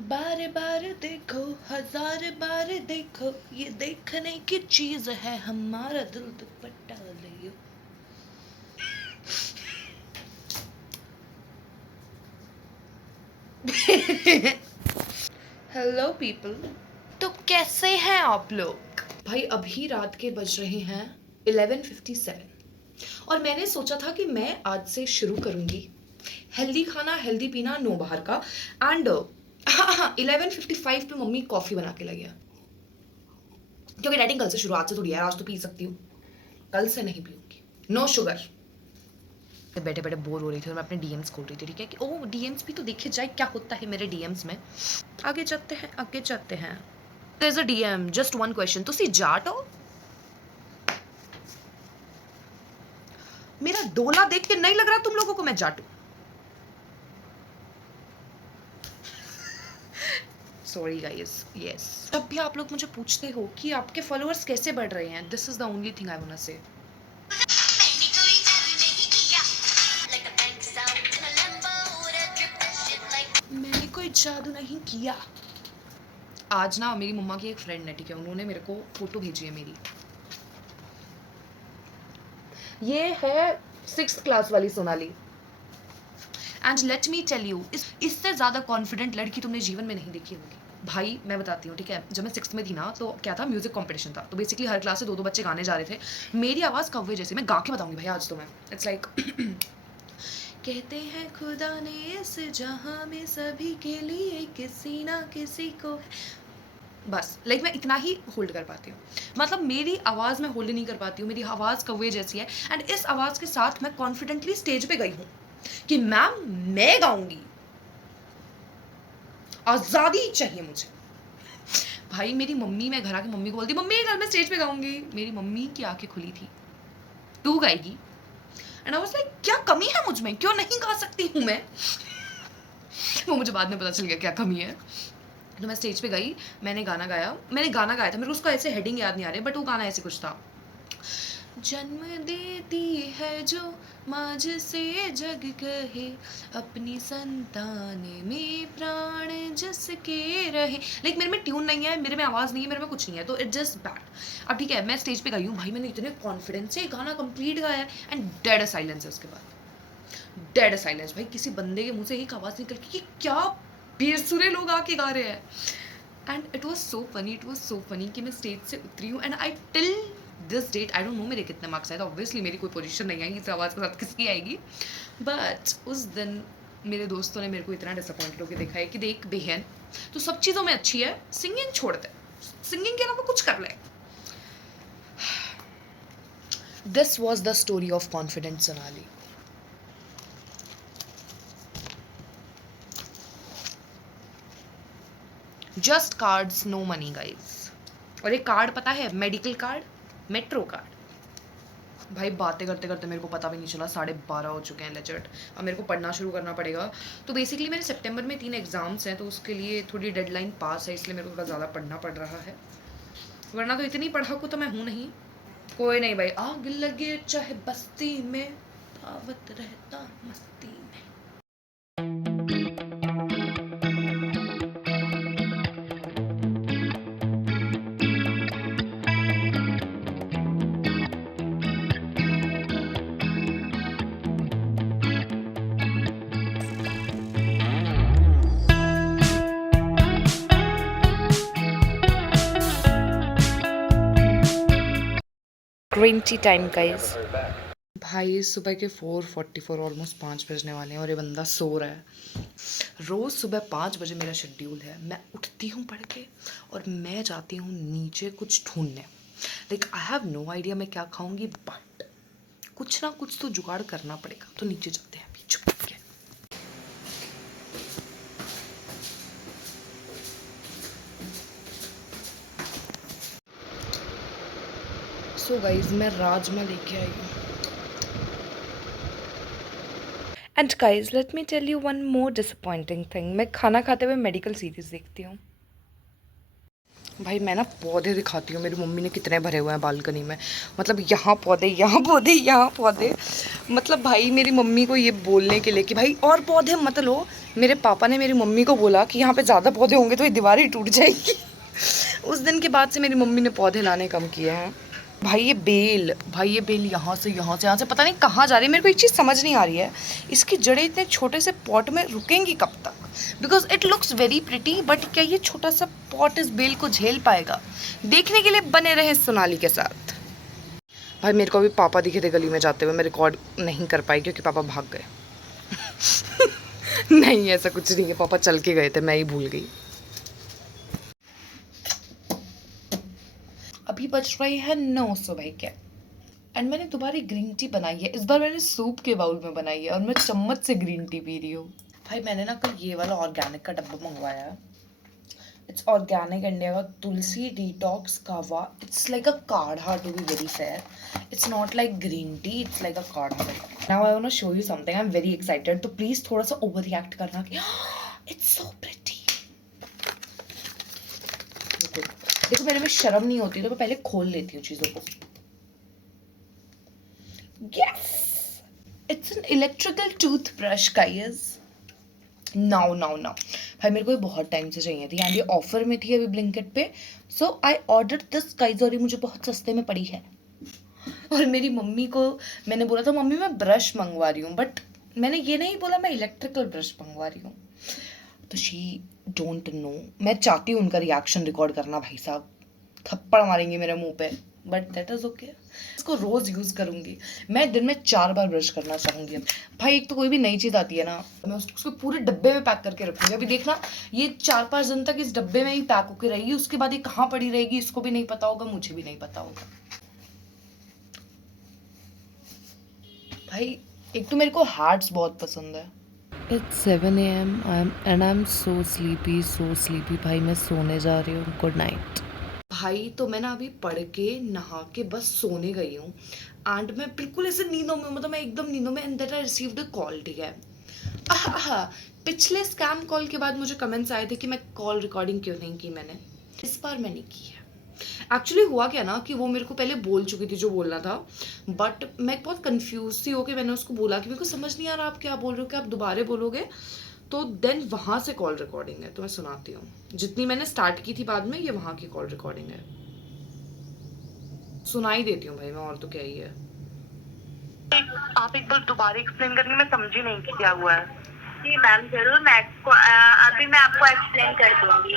बार बार देखो, हजार बार देखो, ये देखने की चीज है, हमारा दिल दुपट्टा लियो। हेलो पीपल, तो कैसे हैं आप लोग? भाई अभी रात के बज रहे हैं 11:57 और मैंने सोचा था कि मैं आज से शुरू करूंगी हेल्दी खाना, हेल्दी पीना, नो बाहर का। एंड 11:55 पे मम्मी कॉफी बना के लगी है, क्योंकि डाइटिंग कल से शुरू, आज से थोड़ी यार, आज तो पी सकती हूँ, कल से नहीं पीऊंगी, नो शुगर। बैठे बैठे बोर हो रही थी और मैं अपने डीएम्स खोल रही थी, ठीक है, कि ओ डीएम्स भी तो देखे जाए क्या होता है मेरे डीएम्स में। आगे चलते हैं, आगे चलते हैं। There is a DM, just one question, तुसी जाट हो? मेरा डोला देख के नहीं लग रहा तुम लोगों को मैं जाट हूं? Sorry guys, yes. जब भी आप लोग मुझे पूछते हो कि आपके फॉलोअर्स कैसे बढ़ रहे हैं, this is the only thing I want to say. मैंने कोई जादू नहीं किया। आज ना मेरी मम्मा की एक फ्रेंड है, ठीक है, उन्होंने मेरे को फोटो भेजी है मेरी। ये है 6th क्लास वाली Sonali. And let me tell you, इससे ज़्यादा कॉन्फिडेंट लड़की तुमने जीवन में नहीं देखी होगी। भाई मैं बताती हूँ, ठीक है, जब मैं 6th में थी ना, तो क्या था, म्यूजिक कंपटीशन था, तो बेसिकली हर क्लास से दो दो बच्चे गाने जा रहे थे। मेरी आवाज़ कौवे जैसी, मैं गा के बताऊंगी भाई आज तो मैं, इट्स लाइक कहते हैं खुदा ने इस जहां में सभी के लिए किसी ना किसी को, बस लाइक मैं इतना ही होल्ड कर पाती हूँ। मतलब मेरी आवाज़ मैं होल्ड नहीं कर पाती हूँ, मेरी आवाज़ कौवे जैसी है। एंड इस आवाज़ के साथ मैं कॉन्फिडेंटली स्टेज पे गई हूँ कि मैम मैं गाऊंगी, आज़ादी चाहिए मुझे। भाई मेरी मम्मी, मैं घर आके मम्मी को बोलती, मम्मी कल मैं स्टेज पे गाऊंगी, मेरी मम्मी की आंखें खुली थी, तू गाएगी? एंड आई वाज लाइक क्या कमी है मुझ में, क्यों नहीं गा सकती हूँ मैं? वो मुझे बाद में पता चल गया क्या कमी है। तो मैं स्टेज पे गई, मैंने गाना गाया था, मेरे को उसका ऐसे हेडिंग याद नहीं आ रही, बट वो गाना ऐसे कुछ था, जन्म देती है जो माँ से जग कहे, अपनी संतान में प्राण जिसके रहे। लाइक मेरे में ट्यून नहीं है, मेरे में आवाज़ नहीं है, मेरे में कुछ नहीं है, तो इट जस्ट बैड। अब ठीक है, मैं स्टेज पे गई हूँ भाई, मैंने इतने कॉन्फिडेंस से गाना कंप्लीट गाया है, एंड डेड साइलेंस है उसके बाद, डेड साइलेंस। भाई किसी बंदे के मुंह से एक आवाज़ निकल के, क्या बेसुरे लोग आके गा रहे हैं। And it was so funny कि मैं स्टेज से उतरी हूँ, and I till this date I don't know मेरे कितने मार्क्स आए थे, ऑब्वियसली मेरी कोई पोजीशन नहीं आई इस आवाज़ के साथ किसकी आएगी। बट उस दिन मेरे दोस्तों ने मेरे को इतना डिसअपॉइंटेड होकर देखा है कि देख बहन, तो सब चीज़ों में अच्छी है, सिंगिंग छोड़ दे, सिंगिंग के अलावा कुछ कर ले। This was the story of confident Sonali. Just cards, no money guys. और एक कार्ड पता है, मेडिकल कार्ड, मेट्रो कार्ड। भाई बातें करते करते मेरे को पता भी नहीं चला 12:30 हो चुके हैं लेजर्ट। अब मेरे को पढ़ना शुरू करना पड़ेगा। तो बेसिकली मेरे सितंबर में 3 एग्ज़ाम्स हैं, तो उसके लिए थोड़ी डेडलाइन पास है, इसलिए मेरे को थोड़ा ज़्यादा पढ़ना पड़ रहा है, वरना तो इतनी पढ़ाकू तो मैं हूँ नहीं। कोई नहीं भाई, आग लगे चाहे बस्ती में, पावत रहता मस्ती में। Green tea time guys. भाई सुबह के 4:44, ऑलमोस्ट 5 बजने वाले हैं और ये बंदा सो रहा है। रोज़ सुबह 5 बजे मेरा शेड्यूल है, मैं उठती हूँ पढ़ के और मैं जाती हूँ नीचे कुछ ढूंढने। Like I have no idea मैं क्या खाऊंगी, बट कुछ ना कुछ तो जुगाड़ करना पड़ेगा, तो नीचे जाते हैं अभी छुप के। सो गाइज मैं राजमा लेके आई हूँ। And guys let me tell you one more disappointing thing, मैं खाना खाते हुए मेडिकल सीरीज देखती हूँ। भाई मैं ना पौधे दिखाती हूँ मेरी मम्मी ने कितने भरे हुए हैं बालकनी में। मतलब यहाँ पौधे, यहाँ पौधे, यहाँ पौधे। मतलब भाई मेरी मम्मी को ये बोलने के लिए कि भाई और पौधे मत लो, मेरे पापा ने मेरी मम्मी को बोला कि यहाँ पे ज़्यादा पौधे होंगे तो ये दीवार ही टूट जाएगी। उस दिन के बाद से मेरी मम्मी ने पौधे लाने कम किए हैं। भाई ये बेल, भाई ये बेल यहाँ से यहाँ से पता नहीं कहाँ जा रही है। मेरे को एक चीज़ समझ नहीं आ रही है, इसकी जड़ें इतने छोटे से पॉट में रुकेंगी कब तक? Because it looks very pretty, but क्या ये छोटा सा पॉट इस बेल को झेल पाएगा? देखने के लिए बने रहे सोनाली के साथ। भाई मेरे को अभी पापा दिखे थे गली में जाते हुए, मैं रिकॉर्ड नहीं कर पाई क्योंकि पापा भाग गए। नहीं ऐसा कुछ नहीं है, पापा चल के गए थे, मैं ही भूल गई। अभी बज रही है 9 सुबह के, एंड मैंने दोबारा ग्रीन टी बनाई है। इस बार मैंने सूप के बाउल में बनाई है और मैं चम्मच से ग्रीन टी पी रही हूँ। भाई मैंने ना कल ये वाला ऑर्गेनिक का डब्बा मंगवाया है। इट्स ऑर्गेनिक इंडिया का tulsi detox kahwa. It's like a kadha, to be very fair. It's not like green tea, it's like a kadha. Now I want to show you something, I am very excited. तो please थोड़ा सा over react करना कि it's so pretty. देखो मेरे में शर्म नहीं होती तो मैं पहले खोल लेती हूँ चीजों को। Yes! It's an electrical toothbrush, guys. Now भाई मेरे को ये बहुत टाइम से चाहिए थी एंड ये ऑफर में थी अभी ब्लिंकिट पे, सो आई ऑर्डर दिस गाइस और ये मुझे बहुत सस्ते में पड़ी है। और मेरी मम्मी को मैंने बोला था मम्मी मैं ब्रश मंगवा रही हूँ, बट मैंने ये नहीं बोला मैं इलेक्ट्रिकल ब्रश मंगवा रही हूँ। तो शी डोंट नो। मैं चाहती हूँ उनका रिएक्शन रिकॉर्ड करना, भाई साहब थप्पड़ मारेंगे मेरे मुंह पे, बट दैट इज ओके। इसको रोज यूज करूंगी मैं, दिन में 4 बार ब्रश करना चाहूंगी। अब भाई एक तो कोई भी नई चीज आती है ना, मैं उसको पूरे डब्बे में पैक करके रखूंगी। अभी देखना ये 4-5 दिन तक इस डब्बे में ही पैक होकर रहेगी, उसके बाद ये कहाँ पड़ी रहेगी इसको भी नहीं पता होगा, मुझे भी नहीं पता होगा। भाई एक तो मेरे को हार्ट्स बहुत पसंद है। It's 7 AM and I'm so sleepy। भाई मैं सोने जा रही हूँ, गुड नाइट। भाई तो मैं ना अभी पढ़ के नहा के बस सोने गई हूँ एंड मैं बिल्कुल ऐसे नींदों में, मतलब मैं एकदम नींदों में, and that I received a call. ठीक है, पिछले स्कैम कॉल के बाद मुझे कमेंट्स आए थे कि मैं कॉल रिकॉर्डिंग क्यों नहीं की। मैंने इस बार मैंने की है। एक्चुअली हुआ क्या ना कि वो मेरे को पहले बोल चुकी थी जो बोलना था, बट मैं बहुत कंफ्यूज सी हो के मैंने उसको बोला कि मेरे को समझ नहीं आ रहा आप क्या बोल रहे हो, क्या आप दोबारा बोलोगे? तो देन वहाँ से कॉल रिकॉर्डिंग है, तो मैं सुनाती हूँ। जितनी मैंने स्टार्ट की थी बाद में, ये वहाँ की कॉल रिकॉर्डिंग है, सुनाई देती हूँ भाई मैं, और तो क्या ही है। आप एक बार दोबारा एक्सप्लेन करनी, मैं समझी नहीं कि क्या हुआ है। जी मैम जरूर, मैं आपको अभी मैं आपको एक्सप्लेन कर दूंगी।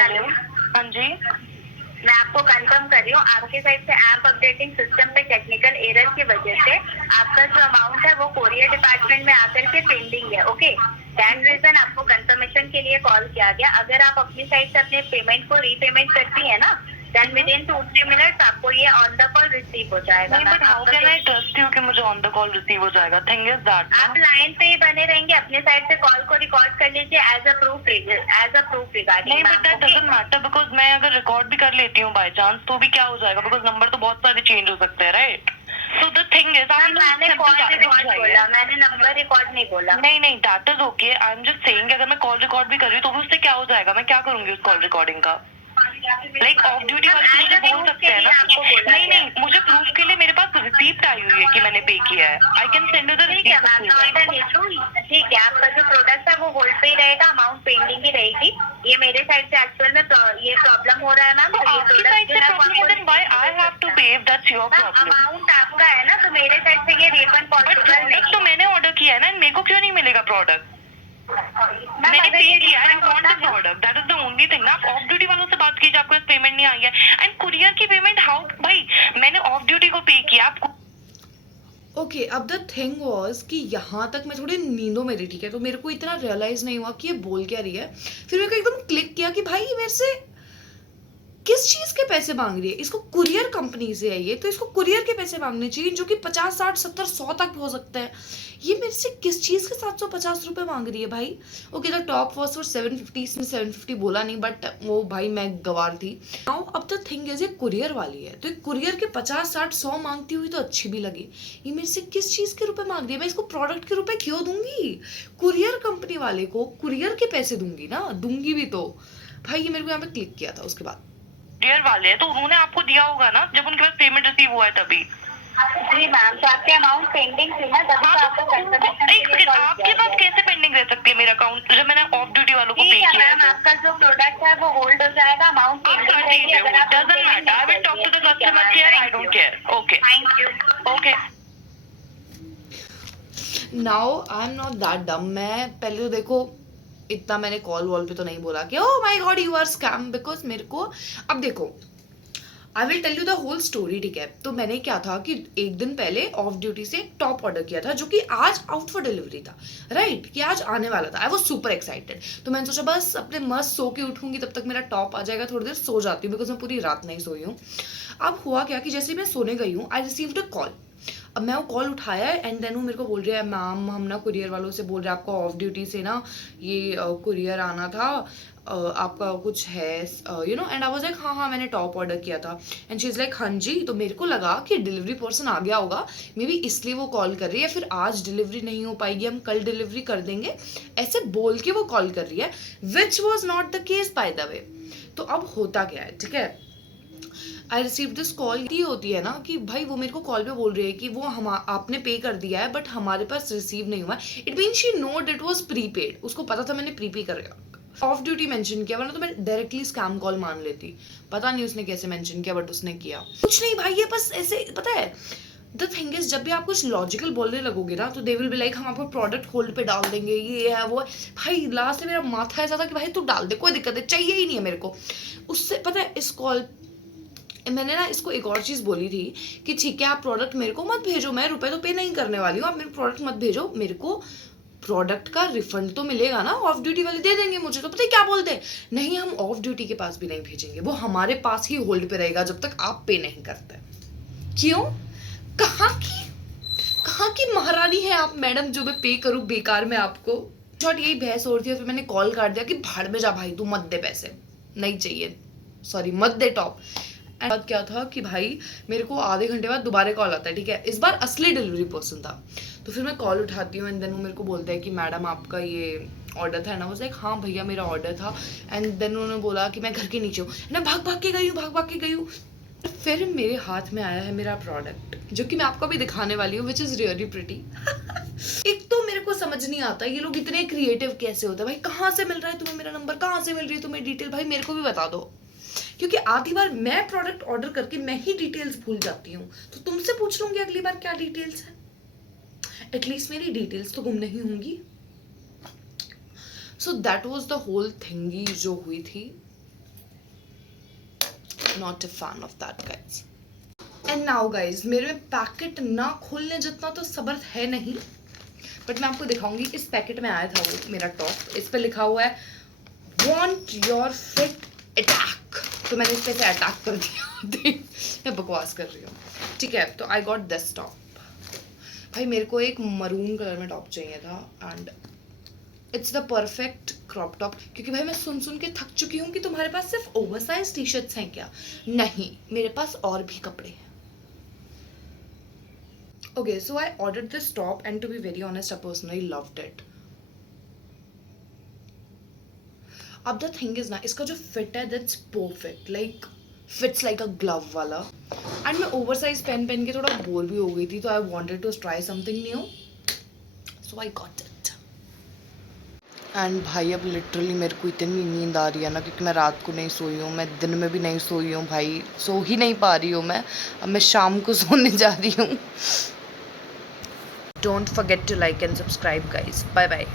हेलो, हाँ जी, मैं आपको कंफर्म कर रही हूँ, आपके साइड से ऐप अपडेटिंग सिस्टम पे टेक्निकल एरर की वजह से आपका जो अमाउंट है वो कोरियर डिपार्टमेंट में आकर के पेंडिंग है। ओके, दैट रीजन आपको कंफर्मेशन के लिए कॉल किया गया। अगर आप अपनी साइड से अपने पेमेंट को रीपेमेंट करती है ना, देन विद इन 2-3 मिनट्स आपको ये ऑन द कॉल रिसीव हो जाएगा। नहीं, but how can I trust you कि मुझे ऑन द कॉल रिसीव हो जाएगा? थिंग इज दैट आप लाइन पे ही बने रहेंगे, अपने साइड से कॉल को रिकॉर्ड कर लीजिए एज अ प्रूफ रिगार्डिंग। नहीं, but that doesn't matter because मैं अगर रिकॉर्ड भी कर लेती हूँ बाय चांस तो भी क्या हो जाएगा, बिकॉज नंबर तो बहुत सारे चेंज हो सकते हैं, right? So the thing is मैंने कॉल रिकॉर्ड बोला, मैंने नंबर रिकॉर्ड नहीं बोला। नहीं, that is okay. I am just saying अगर मैं कॉल रिकॉर्ड भी कर रही हूँ तो भी उससे क्या हो जाएगा? मैं क्या करूंगी उस कॉल रिकॉर्डिंग का? लाइक ऑफ ड्यूटी वाले तो मुझे बोल सकते हैं ना। नहीं, मुझे प्रूफ के लिए मेरे पास रिसीप्ट आई हुई है कि मैंने पे किया है। I can send you the ठीक है मैम, नॉट एन इशू। ठीक है, आपका जो प्रोडक्ट है वो होल्ड पे ही रहेगा, अमाउंट पेंडिंग ही रहेगी। ये मेरे साइड से एक्चुअल में ये प्रॉब्लम हो रहा है मैम। तो आपकी साइड से प्रॉब्लम है, then why I have to pay? That's your problem. Amount आपका है ना, तो मेरे साइड से ये रिफंड पॉसिबल नहीं। तो मैंने ऑर्डर किया है ना, मेरे को क्यों नहीं मिलेगा प्रोडक्ट? मैंने पे किया है, I want the product, that is the only thing ना। आप ऑफ ड्यूटी वालों से बात कीजिए, आपको पेमेंट नहीं आई है। एंड कुरियर की पेमेंट हाउ? भाई मैंने ऑफ ड्यूटी को पे किया, आपको ओके, अब द थिंग वॉज कि यहाँ तक मैं थोड़ी नींदों में थी, ठीक है, तो मेरे को इतना रियलाइज नहीं हुआ कि ये बोल क्या रही है। फिर मेरे को एकदम क्लिक किया कि भाई मेरे से किस चीज के पैसे मांग रही है? इसको कुरियर कंपनी से है ये, तो इसको कुरियर के पैसे मांगने चाहिए, जो कि 50, 60, 70, 100 तक हो सकता है। ये मेरे से किस चीज के 750 रुपए मांग रही है भाई? Okay, the top was for 750, इसने 750 बोला नहीं, बट वो भाई मैं गवार थी। नाउ अब द थिंग इज, ये कुरियर वाली है, तो कुरियर के 50, 60, 100 मांगती हुई तो अच्छी भी लगी। ये मेरे से किस चीज के रुपए मांग रही है? मैं इसको प्रोडक्ट के रुपए क्यों दूंगी? कुरियर कंपनी वाले को कुरियर के पैसे दूंगी ना, दूंगी भी तो। भाई ये मेरे को यहाँ पे क्लिक किया था। उसके बाद कुरियर वाले हैं तो उन्होंने आपको दिया होगा ना, जब उनके पास पेमेंट रिसीव हुआ है तभी। जी मैम, तो आपके अमाउंट पेंडिंग थी ना, तभी तो आपको कंफर्मेशन एक सेकंड, आपके पास कैसे पेंडिंग रह सकती है मेरा अकाउंट, जब मैंने ऑफ ड्यूटी वालों को पे ठीक है किया है मैम, तो? आपका जो प्रोडक्ट है वो होल्ड हो जाएगा, अमाउंट पेंडिंग रहेगी। अगर आप Doesn't matter. I will talk to the customer care. I don't care. Okay. Thank you. Okay. Now I am not that dumb. मैं पहले तो देखो इतना मैंने कॉल वॉल पे तो नहीं बोला कि oh my God you are scam, because मेरे को अब देखो I will tell you the whole story, ठीक है? तो मैंने क्या था कि एक दिन पहले ऑफ ड्यूटी से एक टॉप ऑर्डर किया था, जो कि आज आउट फॉर डिलीवरी था, राइट? कि आज आने वाला था। I was super excited. तो मैंने सोचा बस अपने मस्त सो के उठूंगी, तब तक मेरा टॉप आ जाएगा, थोड़ी देर सो जाती हूँ, बिकॉज मैं पूरी रात नहीं सोई हूँ। अब हुआ क्या कि जैसे मैं सोने गई हूँ, आई रिसीव्ड अ कॉल। अब मैं वो कॉल उठाया एंड देन वो मेरे को बोल रही है, मैम हम ना कुरियर वालों से बोल रहे हैं, आपको ऑफ ड्यूटी से ना ये कुरियर आना था, आपका कुछ है you know. And I was like हाँ मैंने टॉप ऑर्डर किया था। एंड शी इज़ लाइक हाँ जी। तो मेरे को लगा कि डिलीवरी पर्सन आ गया होगा, मे बी इसलिए वो कॉल कर रही है, फिर आज डिलीवरी नहीं हो पाएगी, हम कल डिलीवरी कर देंगे, ऐसे बोल के वो कॉल कर रही है, which was not the case by the way. तो अब होता क्या है, ठीक है? I receive this call. ये होती है ना कि भाई वो मेरे को कॉल पे बोल रही है कि वो हम आपने पे कर दिया है, बट हमारे पास रिसीव नहीं हुआ है। It mean she note it was prepaid, उसको पता था मैंने प्रीपे कर ऑफ ड्यूटी मेंशन किया, वरना तो मैं डायरेक्टली स्कैम कॉल मान लेती। पता नहीं उसने कैसे मेंशन किया, बट उसने किया। कुछ नहीं भाई, ये बस ऐसे पता है द थिंग इज, जब भी आप कुछ लॉजिकल बोलने लगोगे ना, तो दे विल बी लाइक हम आपको प्रोडक्ट होल्ड पे डाल देंगे, ये है वो है। भाई लास्ट में मेरा माथा ऐसा था कि भाई तू डाल दे, कोई दिक्कत है, चाहिए ही नहीं है मेरे को। उससे पता है इस कॉल मैंने ना इसको एक और चीज़ बोली थी कि ठीक है आप प्रोडक्ट मेरे को मत भेजो, मैं रुपए तो पे नहीं करने वाली हूँ, आप मेरे प्रोडक्ट मत भेजो, मेरे को प्रोडक्ट का रिफंड तो मिलेगा ना, ऑफ ड्यूटी वाले दे देंगे मुझे। तो पता है क्या बोलते हैं, नहीं हम ऑफ ड्यूटी के पास भी नहीं भेजेंगे, वो हमारे पास ही होल्ड पे रहेगा जब तक आप पे नहीं करते। क्यों? कहाँ की महारानी है आप मैडम जो मैं पे करूँ बेकार में आपको? शॉर्ट यही बहस हो रही थी, फिर मैंने कॉल काट दिया कि भाड़ में जा भाई, तू मत दे पैसे, नहीं चाहिए, सॉरी मत दे टॉप। एंड बात क्या था कि भाई मेरे को आधे घंटे बाद दोबारा कॉल आता है, ठीक है? इस बार असली डिलीवरी पर्सन था। तो फिर मैं कॉल उठाती हूँ एंड देन वो मेरे को बोलता है कि मैडम आपका ये ऑर्डर था ना। वो लाइक हाँ भैया मेरा ऑर्डर था। एंड देन उन्होंने बोला कि मैं घर के नीचे हूँ, मैं भाग के गई हूँ। फिर मेरे हाथ में आया है मेरा प्रोडक्ट, जो कि मैं आपको भी दिखाने वाली हूँ, विच इज़ रियली प्रिटी। एक तो मेरे को समझ नहीं आता ये लोग इतने क्रिएटिव कैसे होते हैं भाई। कहाँ से मिल रहा है तुम्हें मेरा नंबर, कहाँ से मिल रही है तुम्हें डिटेल? भाई मेरे को भी बता दो, क्योंकि आधी बार मैं प्रोडक्ट ऑर्डर करके मैं ही डिटेल्स भूल जाती हूँ, तो तुमसे पूछ लूंगी अगली बार क्या डिटेल्स है। एटलीस्ट मेरी डिटेल्स तो गुम नहीं होंगी। So that was the whole thingy जो हुई थी। Not a fan of that guys. And now guys मेरे में पैकेट ना खोलने जितना तो सब्र है नहीं, बट मैं आपको दिखाऊंगी। इस पैकेट में आया था वो मेरा टॉप, इस पे लिखा हुआ है वांट योर फिट अटैक। तो मैंने इस पे से अटैक कर दिया। मैं बकवास कर रही हूँ, ठीक है? तो आई गॉट दिस टॉप। भाई मेरे को एक मरून कलर में टॉप चाहिए था and it's the perfect crop top. क्योंकि भाई मैं सुन के थक चुकी हूँ कि तुम्हारे पास सिर्फ ओवरसाइज टी शर्ट्स हैं क्या? नहीं, मेरे पास और भी कपड़े हैं। Okay, so I ordered this top and to be very honest I personally loved it. अब द थिंग इज ना, इसका जो फिट है that's perfect, like fits like a glove वाला। एंड मैं ओवरसाइज पहन के थोड़ा बोर भी हो गई थी, तो I wanted to try something new, so I got it. And भाई अब लिटरली मेरे को इतनी नींद आ रही है ना, क्योंकि मैं रात को नहीं सोई हूँ, मैं दिन में भी नहीं सोई हूँ भाई, सो ही नहीं पा रही हूँ मैं। अब मैं शाम को सोने जा रही हूँ। Don't forget to like and subscribe guys. Bye bye.